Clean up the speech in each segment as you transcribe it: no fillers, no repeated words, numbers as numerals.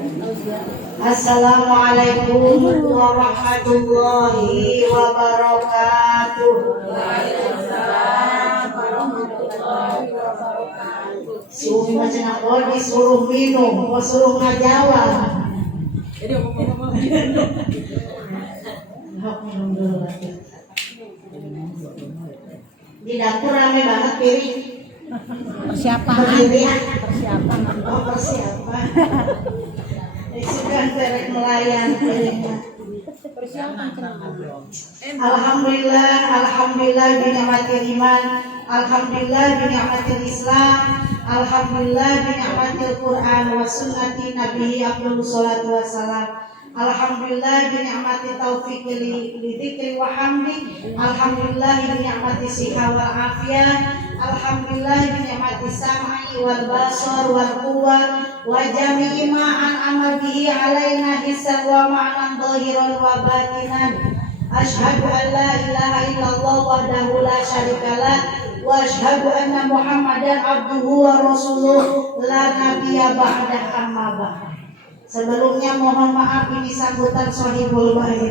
Assalamualaikum warahmatullahi wabarakatuh. Waalaikumsalam warahmatullahi wabarakatuh. Si Umi macam nak disuruh minum, mau suruh ngajawab. Jadi ngomong-ngomong. Minum dulu lagi. Di dapur ramai banget piring. Persiapan. Oh, persiapan. Sudah terek melayan piringnya. Alhamdulillah, alhamdulillah bi ni'matil iman, alhamdulillah bi ni'matil Islam, alhamdulillah bi ni'matil Quran wa sunnati nabiyyi afdhalus salatu wassalam. Alhamdulillah bi ni'mati taufiq li dzikri wa hamdi, alhamdulillah bi ni'mati siha wal afiyah, alhamdulillah bi ni'mati sam'i wal basar wal quwwa wa jami'i ma an'ama bihi alaina hissan wa ma'nan dhahiran wa batinan. Asyhadu an la ilaha illallah wahdahu la syarikalah wa asyhadu anna Muhammadan abduhu wa rasuluh la nabiyya ba'dah amma ba'd. Sebelumnya mohon maaf ini sambutan Sohibul Bait.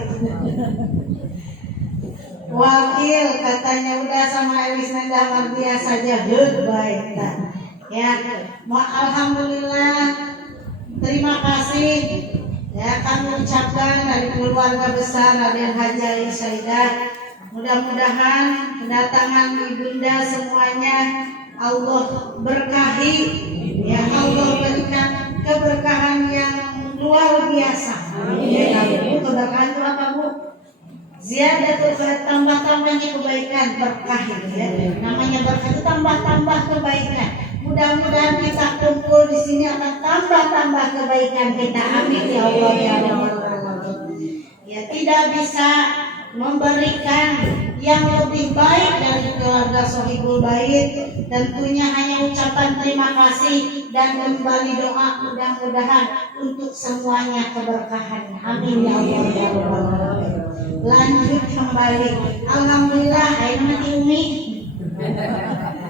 Wakil katanya udah sama Elis Nendah Mardia saja baik. Ya, alhamdulillah, terima kasih. Ya, kami ucapkan dari keluarga besar Raden Haji Ali Saidah. Mudah-mudahan kedatangan ibunda semuanya Allah berkahi. Ya, Allah berikan keberkahan yang luar biasa. Amin. Keberkahan itu apa, Bu? Ziyadatul tambah-tambahnya kebaikan, berkah ya. Namanya berkah itu tambah-tambah kebaikan. Mudah-mudahan kita kumpul di sini akan tambah-tambah kebaikan kita. Amin ya Allah ya Allah. Ya, tidak bisa memberikan yang lebih baik dari keluarga Sohibul Bait. Tentunya hanya ucapan terima kasih dan kembali doa mudah-mudahan untuk semuanya keberkahan. Amin ya Allah ya Allah. Lanjut kembali. Alhamdulillah, ayo mati Umi.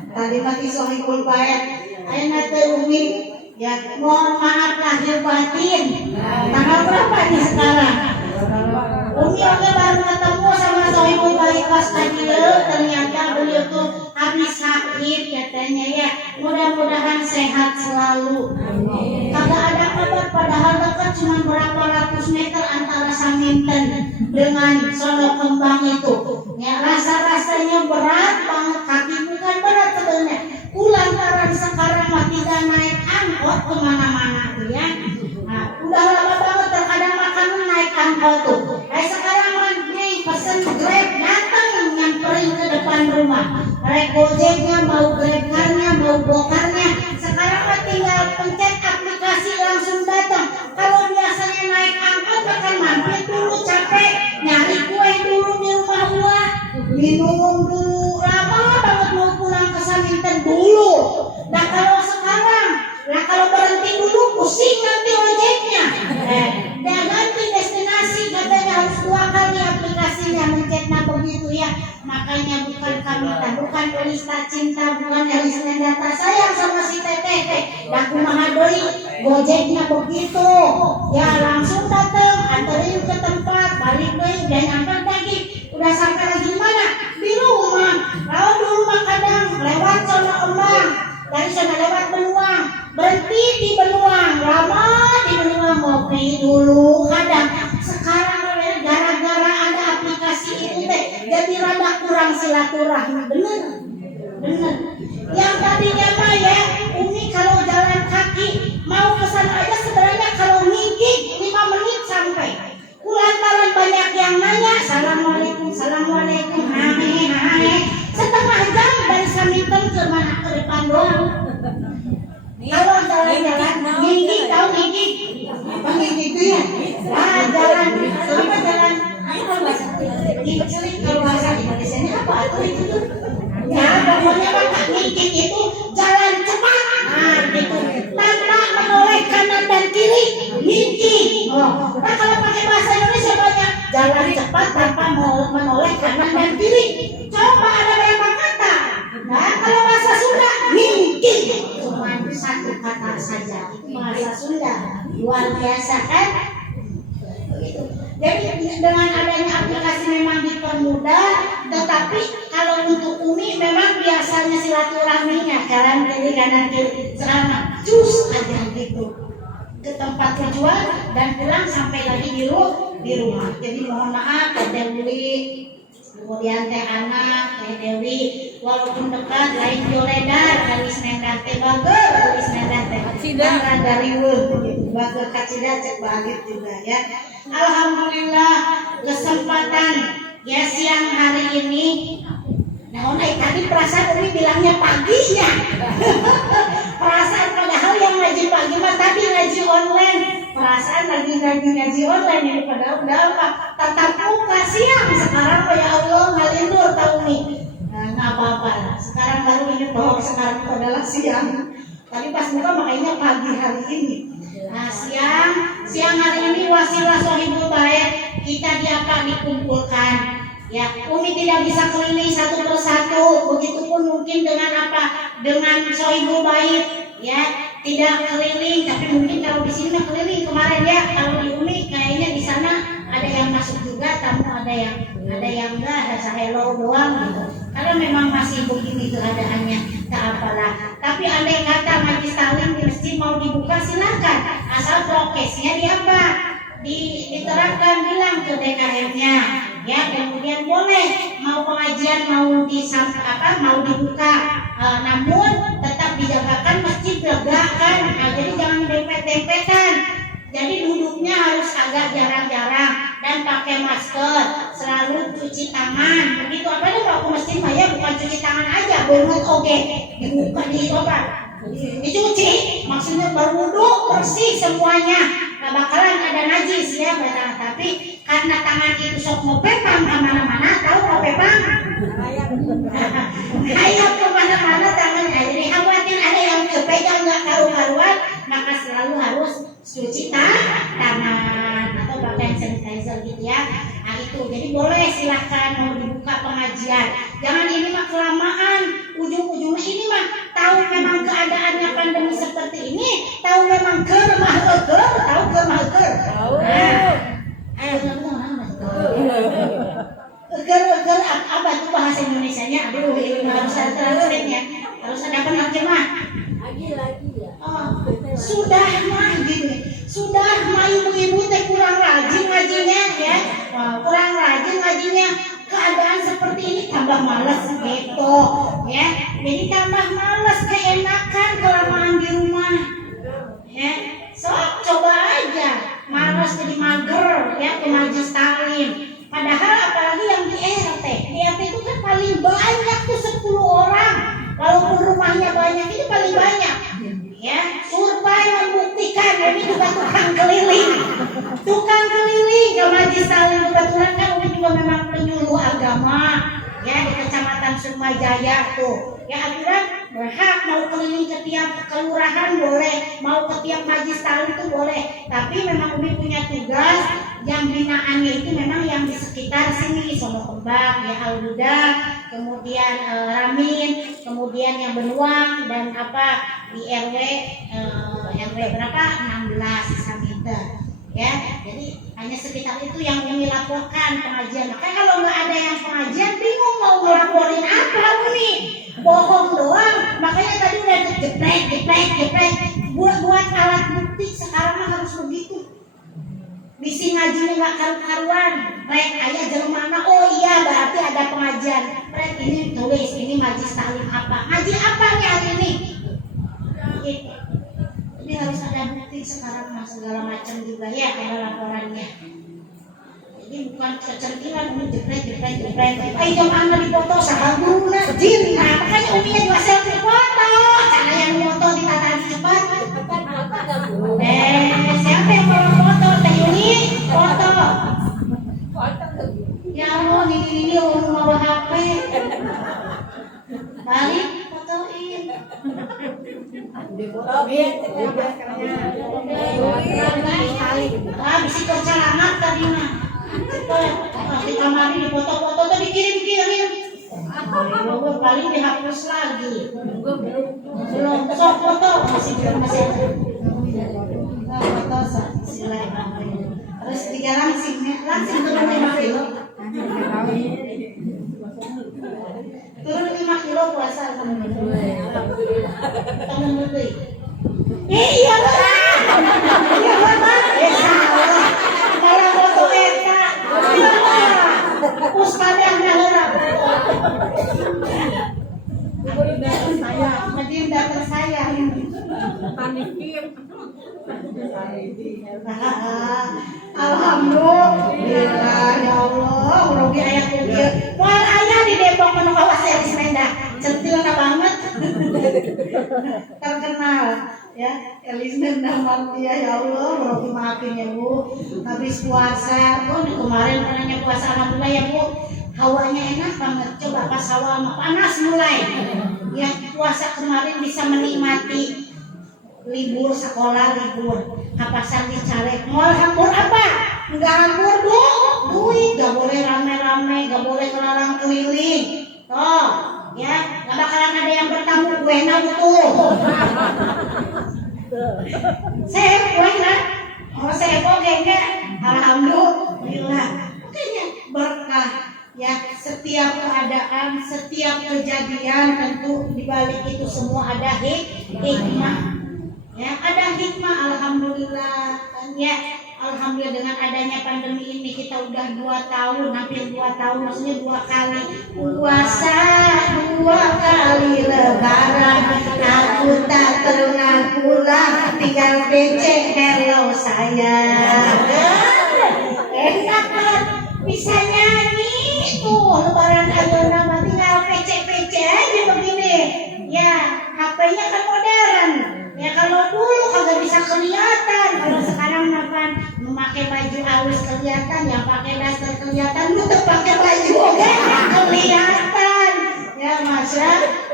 Tadi mati Sohibul Bait. Ayo mati Umi. Ya, mohon maaf lahir batin. Tanggal berapa nih sekarang? Umi oke baru ketemu sama Sohibul Bait pas kecil. Ternyata beliau tuh habis sakit katanya ya. Mudah-mudahan sehat selalu. Kagak ada kabar padahal dekat cuma berapa ratus meter antara Saminten dengan Solo Kembang itu. Ya, rasa-rasanya berat banget, kaki bukan berat sebenarnya. Kulantaran sekarang mah tidak naik angkot kemana-mana tuh ya. Nah, udah lama banget terkadang makanan naik angkot tuh. Sekarang mah nih pesen Grab datang nyamperin ke depan rumah. Rek Gojeknya mau Grab-nya mau Gokarnya. Sekarang mah tinggal pencet aplikasi langsung datang. Kalau biasanya naik angkot makan mampir dulu capek, nyari kue dulu di rumah gua, minum dulu, lama banget mau pulang ke Saminten dulu. Nah kalau sekarang, nah kalau berhenti dulu pusing nanti ojeknya. Dan ganti destinasi katanya harus 2 kali aplikasinya mencetnya begitu ya. Makanya bukan kami, bukan penista cinta, bukan Elis Nendah sayang sama si Teteh. Dan kumaha deui Gojeknya begitu. Ya langsung datang, anterin ke tempat, balik deui dan angkat lagi. Udah sampai lagi mana? Di rumah. Kalau di rumah kadang lewat Solo Kembang, dari sana lewat Benuang, berhenti di Benuang, lama di Benuang ngopi dulu kadang. Sekarang gara-gara ada aplikasi itu teh jadi rada kurang silaturahmi. Bener. Yang tadinya mah ya Umi kalau jalan kaki mau kesana aja sebenarnya kalau ngigit 5 menit sampai. Kulantaran banyak yang nanya assalamualaikum, hai. Setengah jam dari Saminten ke mana ke depan doang. Kalau jalan-jalan ngigit, tahu ngigit? Apa ngigit itu ya? Nah jalan ngigit kalau bahasa Indonesia apa tuh itu tuh? Ya pokoknya mah ngigit itu jalan cepat. Nah gitu. Tanpa menoleh kanan dan kiri, ngigit. Nah kalau pakai bahasa Indonesia banyak jalan cepat tanpa menoleh kanan dan kiri. Coba ada berapa kata? Nah kalau bahasa Sunda ngigit cuma 1 kata saja. Itu bahasa Sunda. luar biasa kan? Begitu. Jadi dengan adanya aplikasi memang dipermudah, tetapi kalau untuk Umi memang biasanya silaturahminya kanan kiri sekarang cus aja gitu ke tempat tujuan dan pulang sampai lagi di rumah. Jadi mohon maaf Teh Dewi, kemudian Teh Ana, Teh Dewi, walaupun dekat lain Joledar, alis nendan Teh Bager, alis nendan Teh Cida dari gitu. Bager Kacida cek bagit juga ya. Alhamdulillah kesempatan ya siang hari ini. Nah, tadi perasaan Umi bilangnya pagi ya. Perasaan padahal yang ngaji pagi mah tadi ngaji online. Perasaan lagi ngaji online ini padahal udah apa? Tatap muka siang sekarang ya Allah ngalindur tahu nih. Nah, nggak apa-apa lah. Sekarang baru ini tahu sekarang itu adalah siang. Tadi pas buka makanya pagi hari ini. Nah, siang hari ini wasilah sohibul baik kita dikumpulkan. Ya, Umi tidak bisa keliling satu persatu, begitupun mungkin dengan apa? Dengan sohibul bait, ya, tidak keliling, tapi mungkin kalau di sini keliling kemarin ya, kalau di Umi kayaknya di sana ada yang masuk juga, tamu ada yang enggak, ada hello doang gitu. Karena memang masih begini keadaannya, tak apalah. Tapi andai kata majlis taklim di masjid mau dibuka silakan, asal prokesnya diterapkan, bilang ke DKM-nya. Ya, kemudian boleh mau pengajian mau dibuka, namun tetap dijagakan masjid lega kan. Nah, jadi jangan dempet-dempetan. Jadi duduknya harus agak jarang-jarang dan pakai masker, selalu cuci tangan. Begitu apa itu kalau ke masjid ya bukan cuci tangan aja, berwudhu oke, dibuka dicuci, maksudnya berwudhu bersih semuanya. Nggak bakalan ada najis ya, tapi karena tangan itu sok mau pepang kemana-mana, tahu mau pepang? Kayak kemana-mana tangannya, jadi khawatir ada yang kepegang nggak karu-karuan, maka selalu harus cuci tangan atau pakai sanitizer gitu ya. Nah itu, jadi boleh silakan mau dibuka pengajian. Jangan ini mah kelamaan, ujung-ujungnya ini mah tahu memang keadaannya pandemi seperti ini, tahu memang tahu ger. Ger apa itu bahasa Indonesianya? Aduh, ini harus ada translate-nya, harus ada penerjemah. Lagi ya. Sudah mah gini, sudah mah ibu-ibu teh kurang rajin ngajinya ya, kurang rajin ngajinya. Keadaan seperti ini tambah malas gitu ya, jadi tambah malas, keenakan kelamaan di rumah ya. So coba aja malas jadi mager ya ke majlis taklim. Padahal apalagi yang di RT itu kan paling banyak tuh 10 orang, walaupun rumahnya banyak ini paling banyak ya. Survei membuktikan, ini juga tukang keliling ke majlis taklim. Kebetulan kan ini juga memang penyuluh agama ya di Kecamatan Sukmajaya tuh ya. Aturan berhak mau keliling ke tiap kelurahan boleh, mau ke tiap majlis taklim itu boleh, tapi memang Umi punya tugas yang binaannya itu memang yang di sekitar sini, Sono Kembang ya, Al-Huda, kemudian Ramin, kemudian yang Benuang dan di RW berapa 16 Samita ya. Jadi hanya sekitar itu yang Umi laporkan pengajian. Makanya kalau nggak ada yang pengajian bingung mau ngelaporin apa Umi, bohong doang. Makanya tadi udah jeprek buat alat bukti. Sekarang mah harus begitu. Bisi ngajinya nggak karu-karuan. Rek ayah jelmana, oh iya berarti ada pengajian. Rek ini tulis ini majlis taklim apa? Ngaji apa nih hari ini? Gitu. Jadi harus ada bukti sekarang mah segala macam juga ya ada laporannya. Jadi bukan kecerdilan Umi jeprek. Ayo mana dipoto sahamuna jin. Nah makanya Uminya juga selfie foto. Cara yang foto ditata cepat. Siapa yang mau foto? Teh Yuni foto. Ya Allah ini orang bawa HP. Balik fotoin. Bisa tercelamat tadi mah. Di kamar ini foto-foto tuh dikirim. Paling dihapus lagi. Belum sok foto masih. foto silakan. Terus tiga langsing turun 5 kilo. Turun 5 kilo puasa kamu ngerti? Iya lah. Iya lah. Salah. Kalau foto eta, iya lah. Ustadz yang ngelarang. Madiun datang saya. Panikim. Alhamdulillah ya Allah, rugi aya ku dieu. Moal aya di Depok menu kawas Elis Mendah. Centilna banget. Terkenal ya, Elis Mendah Martia ya Allah, rugi maafin ya Bu. Habis puasa, kemarin pernahnya puasa alhamdulillah ya Bu. Hawanya enak banget. Coba pas hawa panas mulai. Ya puasa kemarin bisa menikmati libur sekolah, libur kapasan dicarek. Mau hambur apa? Enggak hambur duit, gak boleh rame-rame, gak boleh kelarang keliling. Toh, ya, gak bakalan ada yang bertamu gue tuh. Saya gue lah, saya bogengnya, alhamdulillah. Makanya berkah. Ya, setiap keadaan, setiap kejadian tentu dibalik itu semua ada hikmah. Ya, ada hikmah alhamdulillah. Ya, alhamdulillah dengan adanya pandemi ini kita udah 2 tahun, hampir 2 tahun, maksudnya 2 kali puasa, 2 kali lebaran. Aku tak pernah pulang, tinggal PC hello sayang. Enak kan bisa nyanyi tuh lebaran ayeuna mah tinggal PC aja begini. Ya, HP-nya kan modern. Ya kalau dulu kagak bisa kelihatan, kalau sekarang makan memakai baju halus kelihatan, yang pakai daster kelihatan, lu tuh pakai baju oke kelihatan. Ya masya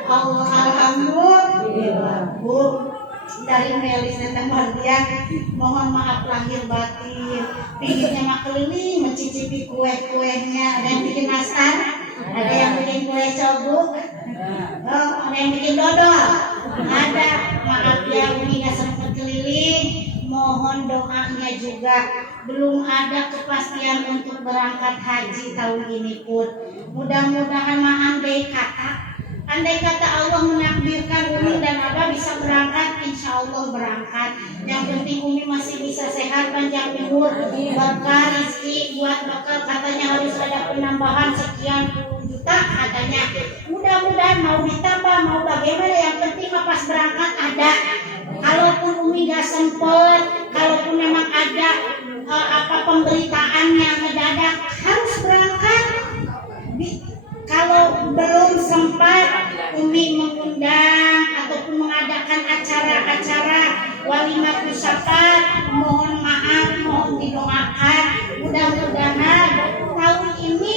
Allah, alhamdulillah Bu. Dari Melis Nendang Mardia, mohon maaf lahir batin. Pinginnya mah keliling mencicipi kue-kuenya. Ada yang bikin nastar, ada yang bikin kue cobok, ada yang bikin dodol. Ada, maaf ya Umi gak sempat keliling. Mohon doanya juga. Belum ada kepastian untuk berangkat haji tahun ini pun. Mudah-mudahan mah andai kata Allah menakdirkan Umi dan Abah bisa berangkat, insya Allah berangkat. Yang penting Umi masih bisa sehat, panjang umur, berkah rezeki, buat bekal. Katanya harus ada penambahan sekian puluh juta katanya. Mudah-mudahan mau ditambah, mau bagaimana, yang penting pas berangkat ada. Kalaupun Umi gak sempet, kalaupun memang ada pemberitaan yang mendadak harus berangkat. Kalau belum sempat Umi mengundang ataupun mengadakan acara-acara walimatul safar, mohon maaf, mohon didoakan. Mudah-mudahan tahun ini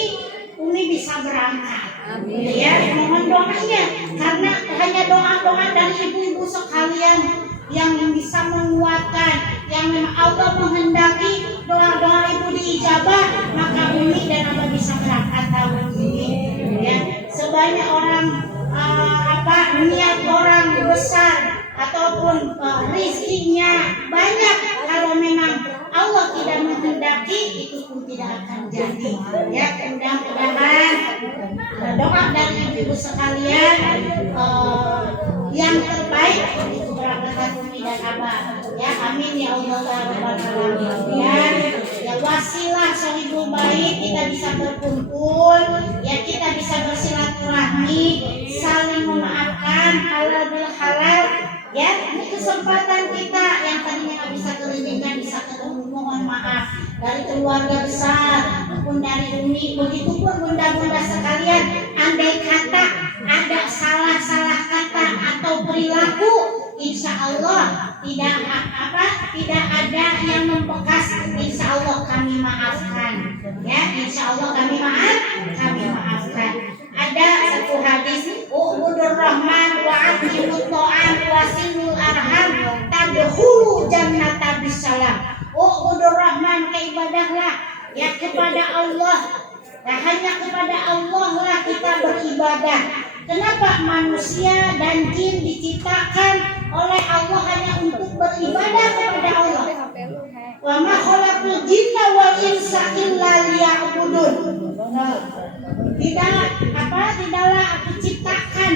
Umi bisa berangkat. Amin. Ya, mohon doanya karena hanya doa-doa dari ibu-ibu sekalian yang bisa menguatkan, yang memang Allah menghendaki doa-doa ibu diijabah, maka Umi dan Abah bisa berangkat tahun ini. Ya, sebanyak orang niat orang besar ataupun rizkinya banyak, kalau memang Allah tidak menghendaki itu pun tidak akan jadi. Ya, mudah-mudahan doa dari ibu sekalian yang terbaik itu berangkat Umi dan Abah. Ya, amin ya Allah rabbal alamin. Ya, wasilah sohibul baik, kita bisa berkumpul, ya kita bisa bersilaturahmi, saling memaafkan, halal bil halal. Ya, ini kesempatan kita yang tadinya nggak bisa kelilingkan bisa ketemu. Mohon maaf dari keluarga besar maupun dari Umi, begitu pun bunda-bunda sekalian. Andai kata ada salah-salah kata atau perilaku, insya Allah tidak ada yang membekas. Insya Allah kami maafkan. Ya, insya Allah kami maafkan. Ada satu hadis, ubudur rahman wa aqimut ta'am wa silul arham tadkhulu jannata bisalam. Ubudur rahman, keibadahlah ya kepada Allah. Nah, hanya kepada Allah lah kita beribadah. Kenapa manusia dan jin diciptakan oleh Allah hanya untuk beribadah kepada Allah. Wa ma khalaqul jinna wal insa illa liya'budun. Tidaklah aku ciptakan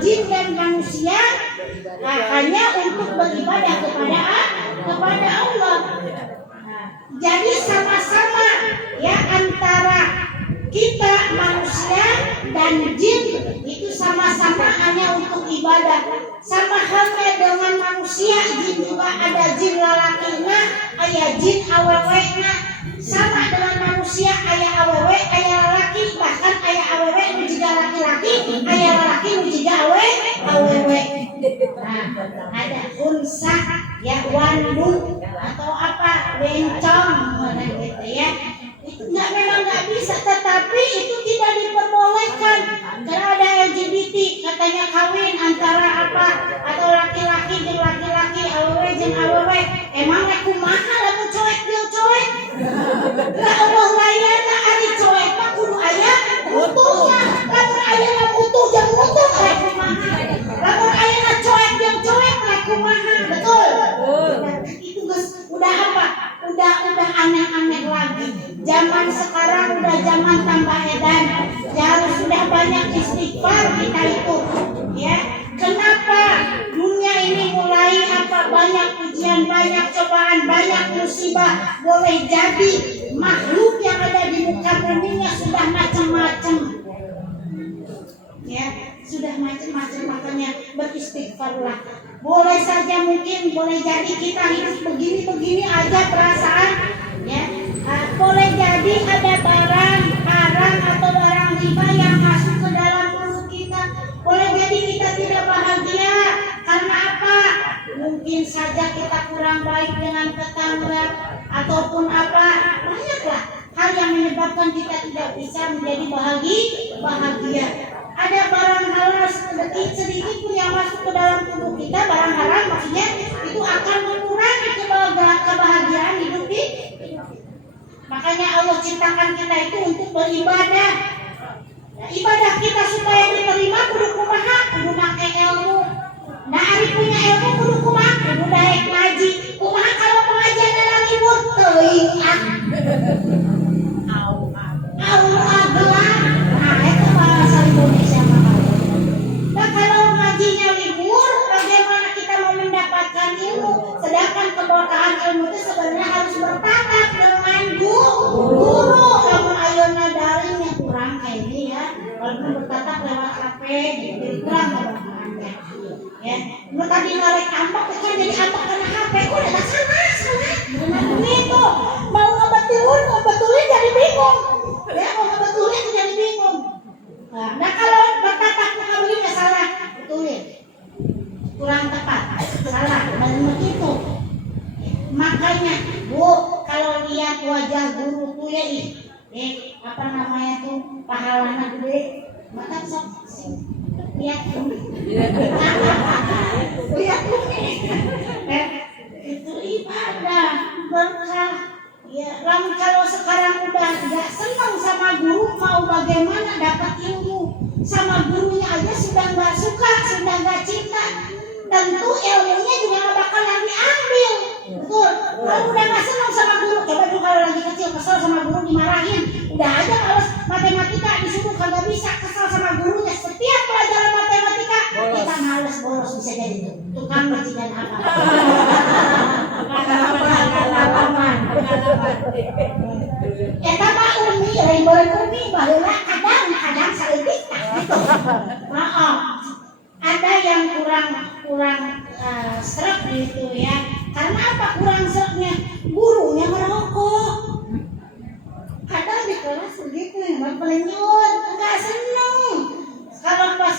jin dan manusia hanya untuk beribadah kepada Allah. Jadi sama-sama ya antara kita manusia dan jin itu sama-sama hanya untuk ibadah. Sama halnya dengan manusia, jin juga ada jin lalakina, aya jin awewena. Sama dengan manusia, aya awewe, aya lalaki, bahkan aya awewe nu jiga laki-laki, aya lalaki nu jiga awewe. Nah, ada unsa ya wandu atau apa bencong gitu ya. Itu memang nggak bisa, tetapi itu tidak diperbolehkan karena ada LGBT katanya kawin antara apa atau laki-laki jeung laki-laki, awewe jeung awewe. Emang aku mahal aku coek jeung coek. Lah Allah layana ari coek mah kudu aya mutunya. Lamun aya mutu jeung mutu aku mahal. Lamun aya coek jeung coek aku mahal. Betul. Itu guys udah apa? Udah aneh-aneh lagi. Zaman sekarang udah zaman tambah edan. Ya harus sudah banyak istighfar kita itu. Ya, kenapa dunia ini mulai apa banyak ujian, banyak cobaan, banyak musibah. Boleh jadi makhluk yang ada di muka buminya sudah macam-macam. Ya, sudah macam-macam, makanya beristighfarlah. Boleh saja mungkin boleh jadi kita hidup begini-begini aja perasaan ya. Boleh jadi ada barang haram atau barang riba yang masuk ke dalam tubuh kita. Boleh jadi kita tidak bahagia karena apa? Mungkin saja kita kurang baik dengan tetangga ataupun apa, banyaklah hal yang menyebabkan kita tidak bisa menjadi bahagia. Ada barang halal sedikit pun yang masuk ke dalam tubuh kita, barang halal maksudnya itu akan mengurangi kebahagiaan hidup kita. Makanya Allah ciptakan kita itu untuk beribadah. Nah, ibadah kita supaya diterima kudu kumaha, kudu make ilmu. Nah, ari punya ilmu kudu kumaha, kudu daek ngaji. Kumaha kalau pengajian dalam libur teuing Allah gelar. Nah, itu bahasa Indonesia mah. Nah, kalau ngajinya libur, bagaimana kita mau mendapatkan ilmu? Sedangkan keberkahan ilmu itu sebenarnya harus bertatap dengan guru. Kalau ayeuna daring yang kurang kayak ini ya, walaupun bertatap lewat HP gitu, kurang keberkahannya. Ya, lu tadi narik ambak kan jadi ambak karena HP, udah tak salah. Begitu, mau ngebetulin jadi bingung. Ya, mau ngebetulin jadi bingung. Nah, kalau bertatap mengambil salah, betulin. Kurang tepat, salah, dan begitu. Makanya, Bu, kalau lihat wajah guru tuh ya, apa namanya tuh, pahalana gede, mata sok lihat tuh. Lihat tuh itu ibadah, berkah. Ya, kalau sekarang udah nggak senang sama guru, mau bagaimana dapat ilmu? Sama gurunya aja sudah nggak suka, sudah nggak cinta. Tentu ilmunya juga nggak bakalan diambil. Betul. Kalau udah nggak senang sama guru, coba dulu kalau lagi kecil kesel sama guru dimarahin. Udah aja kalau matematika disuruh kagak bisa, kesel sama gurunya. Setiap pelajaran matematika kita males bolos, bisa jadi tuh tukang majikan apa. Eta mah umi, lain boleh umi, baheula kadang saeutik gitu. Maaf. Ada yang kurang sreg gitu ya. Karena apa kurang sregnya? Gurunya merokok. Kadang di kelas begitu yang pelenyut, enggak seneng. Kalau pas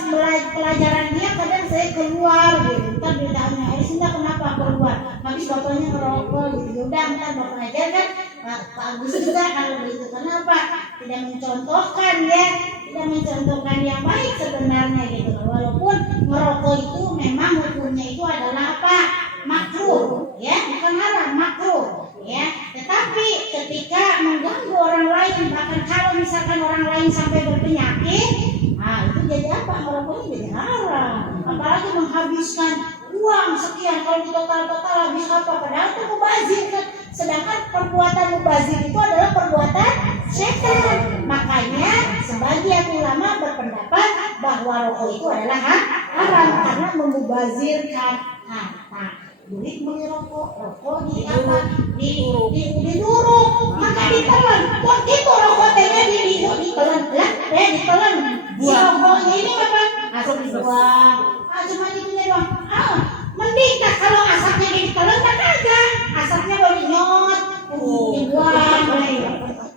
pelajaran dia kadang saya keluar gitu. Ntar ditanya, Sinta kenapa keluar? Habis bapaknya ngerokok gitu. Udah ntar bapak ajar kan. Pak Agus juga kalau begitu. Kenapa? Tidak mencontohkan ya. Tidak mencontohkan yang baik sebenarnya gitu. Walaupun merokok itu memang hukumnya itu adalah apa? Makruh, ya, bukan haram, makruh, ya. Tetapi ketika mengganggu orang lain, bahkan kalau misalkan orang lain sampai berpenyakit, nah itu jadi apa? Merokoknya jadi haram. Apalagi menghabiskan uang sekian, kalau di total habis apa, padahal itu mubazir kan. Sedangkan perbuatan mubazir itu adalah perbuatan setan. Makanya sebagian ulama berpendapat bahwa rokok itu adalah haram karena memubazirkan harta. Duit beli rokok di apa? Diduruk, maka ditelan. Kok itu rokok tehnya ditelan lah, ditelan. Si rokoknya ini apa? Asal dibuang. Cuma itunya doang. Mending tak kalau asapnya ditelan tak kagak. Asapnya baru nyot, dibuang.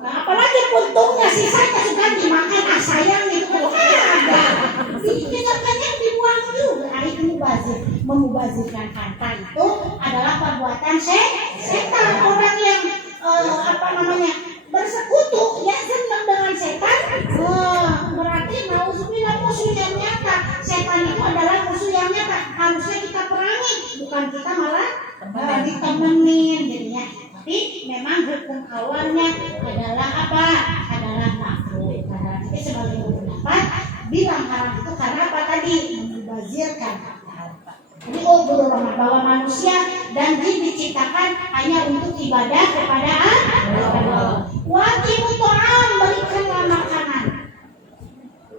Apalagi puntungnya sisanya sudah dimakan sayang itu kan kagak. Dikatakannya dibuang juga. Itu mubazir. Memubazirkan harta itu adalah perbuatan setan. Orang yang bersekutu ya senang dengan setan, berarti nauzubillah musuh yang nyata. Setan itu adalah musuh yang nyata, harusnya kita perangi, bukan kita malah ditemenin jadinya. Tapi memang hukum awalnya adalah apa? Adalah makruh. Jadi sebagai pendapat bilang haram itu karena apa tadi? Memubazirkan harta. Jadi bahwa manusia dan jin diciptakan hanya untuk ibadah kepada Allah. Wajib ta'am, berikanlah makanan.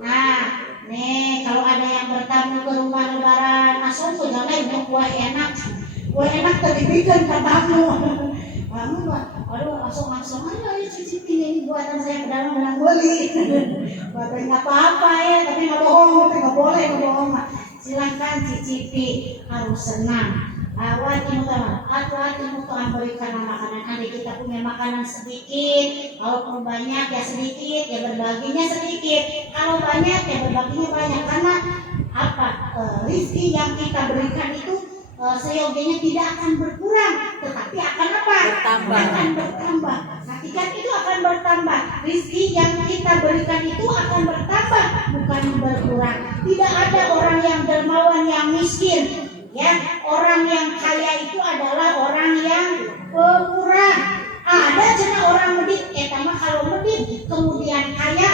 Nah, nih kalau ada yang bertamu ke rumah lebaran, langsung tuh jangan kue enak. Kue enak terdibikin ke tamu. Kamu aduh langsung aja cicipin ini buatan saya ke dalam dengan beli. Buatan nggak apa-apa ya, tapi nggak bohong, nggak boleh bohong. Silakan cicipi, harus senang. Wajib ta'am, berikanlah makanan. Andai kita punya makanan sedikit, kalau banyak ya sedikit, ya berbaginya sedikit. Kalau banyak ya berbaginya banyak. Karena apa? Rizki yang kita berikan itu seyogianya tidak akan berkurang, tetapi akan apa? Akan bertambah. Perhatikan itu akan bertambah. Rizki yang kita berikan itu akan bertambah, bukan berkurang. Tidak ada orang yang dermawan yang miskin. Ya, orang yang kaya itu adalah orang yang pemurah. Ada cina orang medit, mah kalau medit kemudian kaya,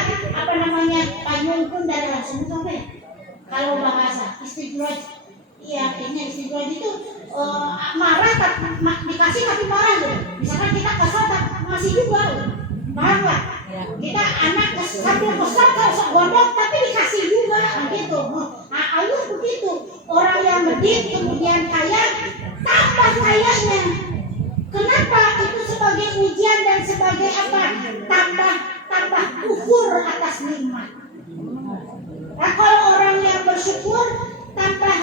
panyungkun dari langsung sampai. Kalau bahasa istidraj. Iya, kayaknya istidraj itu marah dikasih tapi marah gitu. Misalkan kita kesal masih juga, paham nggak? Kita anak sambil kesal kalau gondok tapi dikasih juga, gitu. Ayo begitu. Orang yang medit kemudian kaya, tambah kayanya. Kenapa? Itu sebagai ujian dan sebagai apa? Tambah kufur atas nikmat. Nah, kalau orang yang bersyukur tambah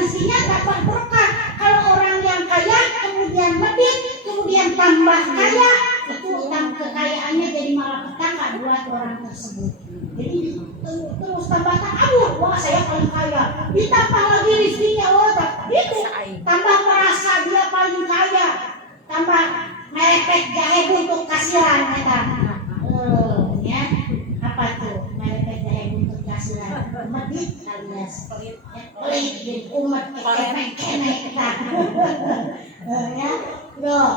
rezekinya, tambah berkah. Kalau orang yang kaya kemudian medit, kemudian tambah kaya, itu kekayaannya jadi malapetaka buat orang tersebut. Jadi terus tambah takabur, wah saya paling kaya. Ditambah lagi rezekinya, itu tambah merasa dia paling kaya. Tambah merepek jahe buntut kasihan kita. Ya, apa tuh merepek jahe buntut kasihan? Medit alias pelit di umat kenek kita. Ya, loh.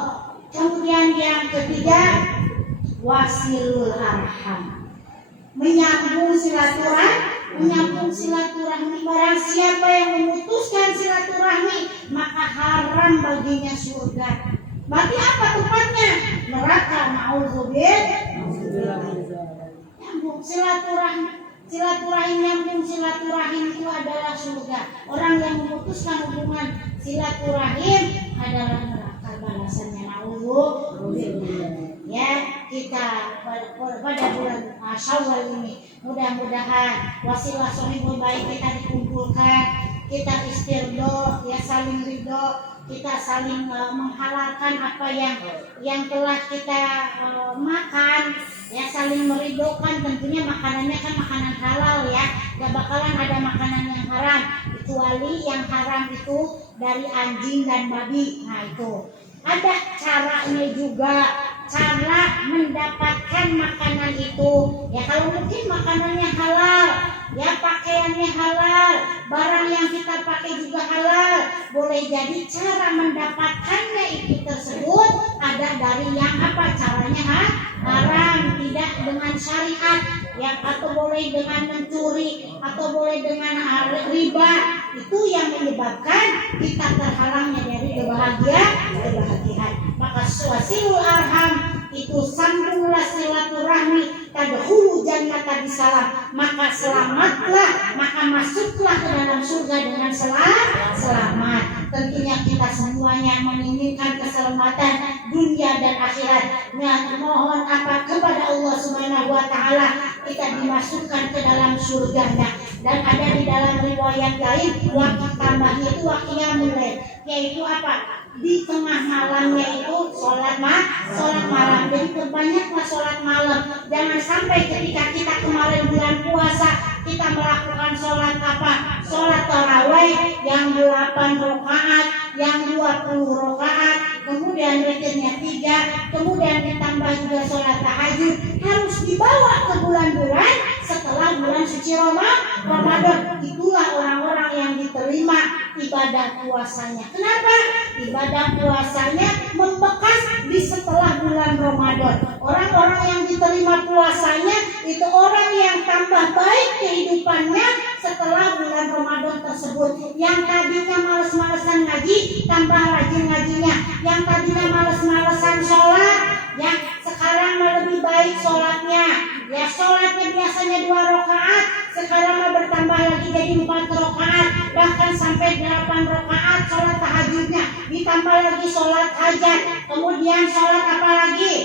Kemudian yang ketiga, wasilul arham. Menyambung silaturahmi. Barang siapa yang memutuskan silaturahmi, maka haram baginya surga. Berarti apa tempatnya? Neraka. Nauzubillah. Nyambung silaturahim itu adalah surga. Orang yang memutuskan hubungan silaturahim adalah neraka balasannya. Nauzubillah. Ya, kita pada bulan Syawal ini mudah-mudahan wasilah sohibul baik kita dikumpulkan, kita istirdo, ya saling ridho, kita saling menghalalkan apa yang telah kita makan, ya saling meridokan. Tentunya makanannya kan makanan halal ya, gak bakalan ada makanan yang haram kecuali yang haram itu dari anjing dan babi. Nah itu ada caranya juga, cara mendapatkan makanan itu. Ya kalau mungkin makanannya halal, ya pakaiannya halal, barang yang kita pakai juga halal, boleh jadi cara mendapatkannya itu tersebut ada dari yang apa? Caranya haram, tidak dengan syariat, yang atau boleh dengan mencuri, atau boleh dengan riba. itu yang menyebabkan kita terhalangnya dari kebahagiaan. Maka wasilul arham itu sambunglah silaturahmi tadkhulu jannata bisalam, maka selamatlah, maka masuklah ke dalam surga dengan selamat. Tentunya kita semuanya menginginkan keselamatan dunia dan akhirat. Mohon apa kepada Allah Subhanahu wa taala kita dimasukkan ke dalam surganya. Dan ada di dalam riwayat lain waktu tambahnya itu waktunya mulai, yaitu apa? Di tengah malamnya itu sholat malam. Jadi perbanyaklah sholat malam. Jangan sampai ketika kita kemarin bulan puasa kita melakukan sholat apa? Sholat tarawih yang 8 rakaat, yang 20 rakaat, kemudian witirnya 3, kemudian ditambah juga sholat tahajud. Harus dibawa ke bulan-bulan setelah bulan suci Ramadan. Itulah orang-orang yang diterima ibadah puasanya. Kenapa? Ibadah puasanya membekas di setelah bulan Ramadan. Orang-orang yang diterima puasanya itu orang yang tambah baik kehidupannya setelah bulan Ramadan tersebut. Yang tadinya males-malesan ngaji, tambah rajin ngajinya. Yang tadinya males-malesan sholat, yang sekarang lebih baik sholatnya. Ya, sholatnya biasanya 2 rakaat, sekarang bertambah lagi jadi 4 rakaat, bahkan sampai 8 rakaat sholat tahajudnya, ditambah lagi sholat hajat, kemudian sholat apa lagi?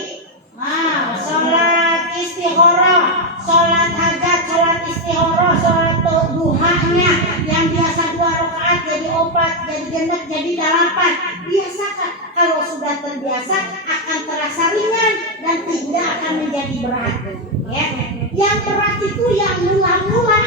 Sholat istikharah, sholat hajat, sholat istikharah, sholat duhanya yang biasa 2 rakaat jadi 4, jadi genap jadi 8. Biasakan, kalau sudah terbiasa akan terasa ringan dan tidak akan menjadi berat. Ya, yang berat itu yang mula-mula.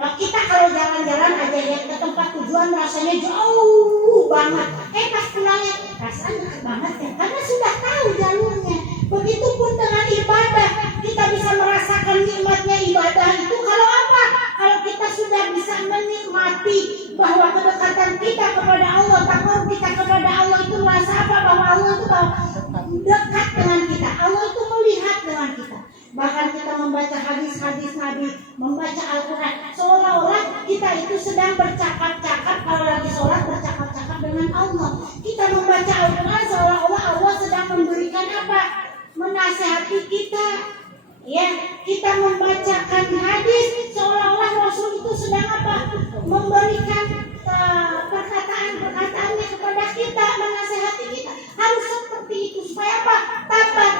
Nah, kita kalau jalan-jalan aja ya ke tempat tujuan rasanya jauh banget. Pas pulangnya rasanya dekat banget ya, karena sudah tahu jalurnya. Begitupun dengan ibadah, kita bisa merasakan nikmatnya ibadah itu kalau apa? Kalau kita sudah bisa menikmati bahwa kedekatan kita kepada Allah, takut kita kepada Allah itu merasa apa? Bahwa Allah itu dekat dengan kita, Allah itu melihat dengan kita. Bahkan kita membaca hadis-hadis Nabi, membaca Al-Quran, seolah-olah kita itu sedang bercakap-cakap. Kalau lagi sholat bercakap-cakap dengan Allah. Kita membaca Al-Quran seolah-olah Allah sedang memberikan apa? Menasihati kita. Ya, kita membacakan hadis seolah-olah Rasul itu sedang apa? Memberikan perkataan-perkataannya kepada kita, menasihati kita. Harus seperti itu supaya apa?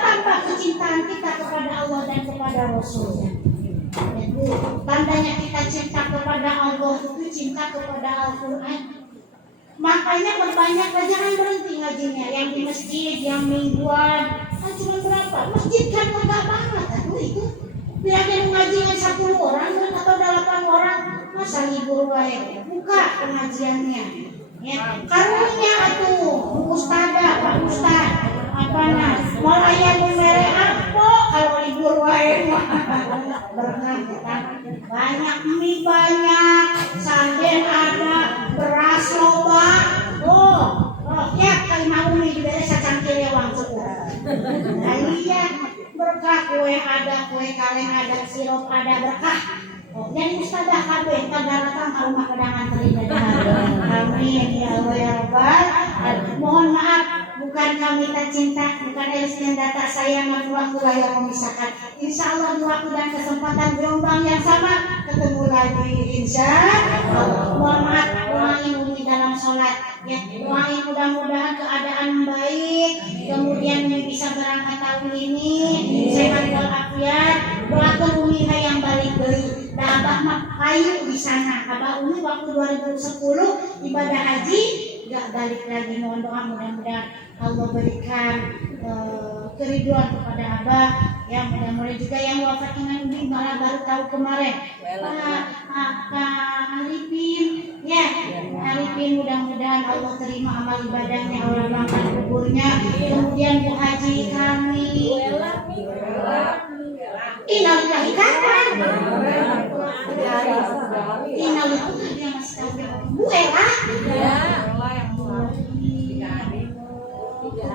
Tambah kecintaan kita kepada Allah dan kepada Rasulnya. Itu tandanya kita cinta kepada Allah itu cinta kepada Al-Quran. Makanya berbanyaklah, jangan berhenti ngajinya. Yang di masjid, yang mingguan, kan cuma berapa? Masjid kan enggak banget. Itu bilangnya ngajinya 10 orang atau 8 orang, masa libur wae. Buka pengajiannya. Ya, karunya atuh ustadzah, Pak Ustadz, apa mau aya numere apa kalau libur wae mah. Berkah kita. Banyak mie banyak, sarden ada, beras loba. Ya kali mau mie dibere sacangkir lewang cukup. Nah iya, berkah kue ada, kue kaleng ada, sirup ada, berkah. Jadi ustadzah kabeh kadaratan ka rumah kedangan terima. Amin ya Allah ya Rabbal. Mohon maaf, bukan kami tak cinta, bukan Elisnya data sayang dan waktu yang memisahkan. Insya Allah di waktu dan kesempatan gelombang yang sama ketemu lagi insya Allah. Mohon maaf, ulangi dalam sholat. Ya, ulangi mudah-mudahan keadaan baik, kemudian bisa berangkat tahun ini sehat walafiat. Doakan umi yang balik beli. Nah, abah mah kayu di sana. Abah umi waktu 2010 ibadah haji gak balik lagi. Mohon doa mudah-mudahan Allah berikan keriduan kepada abah. Ya, mudah-mudahan juga yang wafat dengan umi malah baru tahu kemarin. Arifin, ya, Arifin mudah-mudahan Allah terima amal ibadahnya, Allah makan kuburnya. Kemudian Bu Haji kami. Innalillahi kapan? Innalillahi dia masih tahu Bu Ella.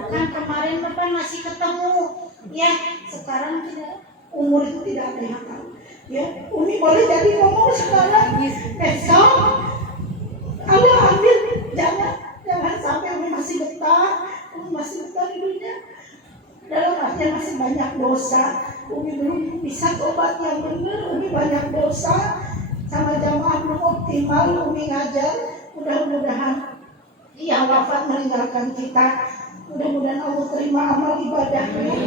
Kan kemarin Bapak masih ketemu. Ya, sekarang tidak. umur itu tidak ada yang tahu. Ya, Umi boleh jadi ngomong sekarang, besok Allah ambil, jangan sampai Umi masih betah di dunia. Dalam artian masih banyak dosa, Umi belum bisa tobat yang benar, Umi banyak dosa, sama jamaah belum optimal, Umi ngajar. Mudah-mudahan yang wafat meninggalkan kita, mudah-mudahan Allah terima amal ibadahnya.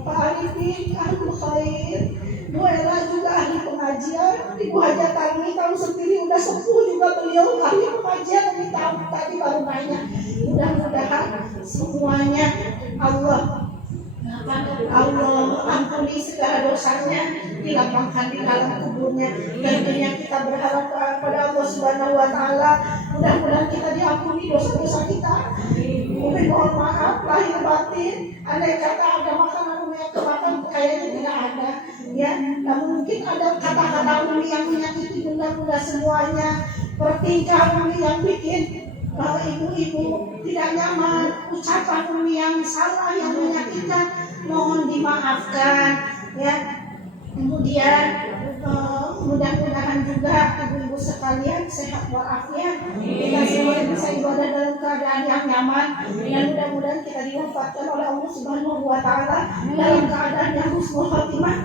Pak Arifin ahlul khair, Bu Ella juga ahli pengajian, Ibu Haja Tarmi tahu sendiri udah sepuh juga beliau ahli pengajian, ini tahu tadi baru nanya. Mudah-mudahan semuanya Allah ampuni segala dosanya, dilapangkan di dalam kuburnya. Tentunya kita berharap kepada Allah Subhanahu wa Ta'ala, mudah-mudahan kita diampuni dosa-dosa kita. Umi mohon maaf lahir batin, andai kata ada makanan Umi yang kemakan kayaknya tidak ada, ya. Namun mungkin ada kata-kata Umi yang menyakiti bunda-bunda semuanya, pertingkah Umi yang bikin ibu-ibu tidak nyaman, ucapan Umi yang salah yang menyakitkan, mohon dimaafkan, ya. Kemudian mudah-mudahan juga ibu-ibu sekalian sehat walafiat, kita semua bisa ibadah dalam keadaan yang nyaman, dan mudah-mudahan kita diwafatkan oleh Allah Subhanahu wa Ta'ala dalam keadaan yang husnul khotimah,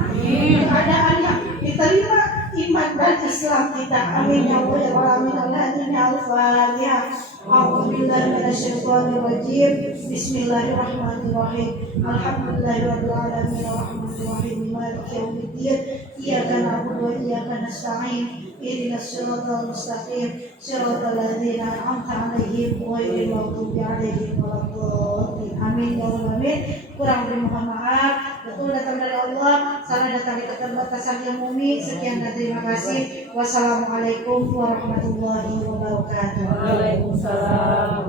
keadaan yang diterima iman dan Islam kita. Amin ya Allah ya alamin. Al-Fatihah. A'udzubillahi minasyaitonir rajim. Bismillahirrahmanirrahim. Alhamdulillahirabbil alamin arrahmanir rahim maliki yaumiddin. Iyyaka na'budu wa iyyaka nasta'in. Ihdinas siratal mustaqim. Siratal ladzina an'amta 'alaihim ghairil maghdubi 'alaihim waladdallin. Amin ya rabbal alamin. Kurang lebih mohon maaf. Betul datang dari Allah, salah datang di keterbatasan ilmu Umi. Sekian dan terima kasih. Wassalamualaikum warahmatullahi wabarakatuh. Waalaikumsalam.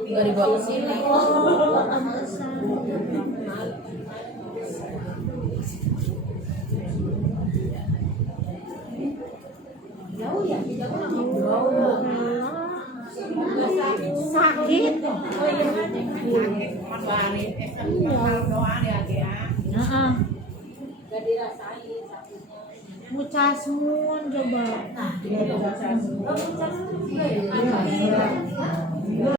Nggak dibawa ke sini. Jauh ya? Jauh. Sakit. Oh iya kan? Sakit. Doa ya. Gak dirasain sakitnya. Mucasmun coba. Nah, dia mucasmun. Oh, mucasmun juga ya?